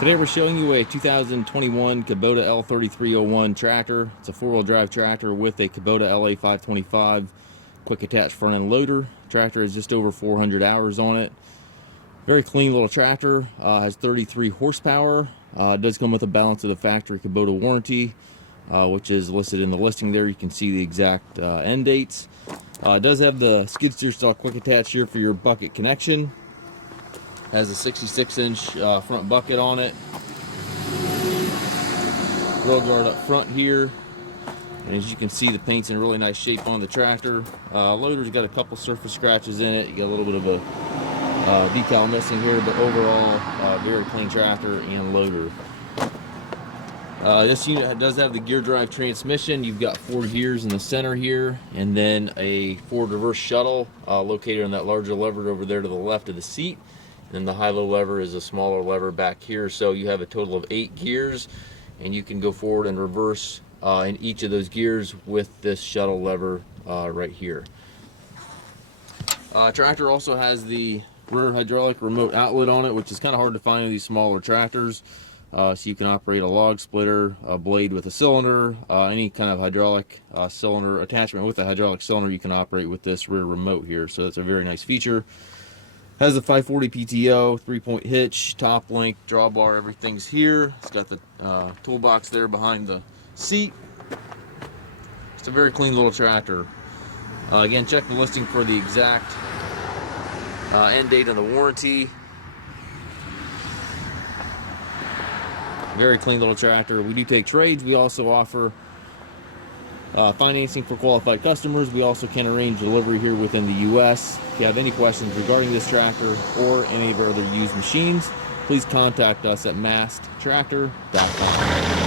Today we're showing you a 2021 Kubota L3301 tractor. It's a four-wheel drive tractor with a Kubota LA525 quick attach front end loader. Tractor has just over 400 hours on it. Very clean little tractor, has 33 horsepower. It does come with a balance of the factory Kubota warranty, which is listed in the listing there. You can see the exact end dates. It does have the skid steer style quick attach here for your bucket connection. Has a 66-inch front bucket on it. Grill guard up front here. And as you can see, the paint's in really nice shape on the tractor. Loader's got a couple surface scratches in it. You got a little bit of a decal missing here, but overall, very clean tractor and loader. This unit does have the gear drive transmission. You've got 4 gears in the center here, and then a forward reverse shuttle located on that larger lever over there to the left of the seat. And the high-low lever is a smaller lever back here, so you have a total of 8 gears, and you can go forward and reverse in each of those gears with this shuttle lever right here. Tractor also has the rear hydraulic remote outlet on it, which is kind of hard to find in these smaller tractors. So you can operate a log splitter, a blade with a cylinder, any kind of hydraulic cylinder attachment with a hydraulic cylinder you can operate with this rear remote here. So that's a very nice feature. Has a 540 PTO, 3-point hitch, top link, drawbar, everything's here. It's got the toolbox there behind the seat. It's a very clean little tractor. Again, check the listing for the exact end date of the warranty. Very clean little tractor. We do take trades. We also offer financing for qualified customers. We also can arrange delivery here within the U.S. If you have any questions regarding this tractor or any of our other used machines, please contact us at masttractor.com.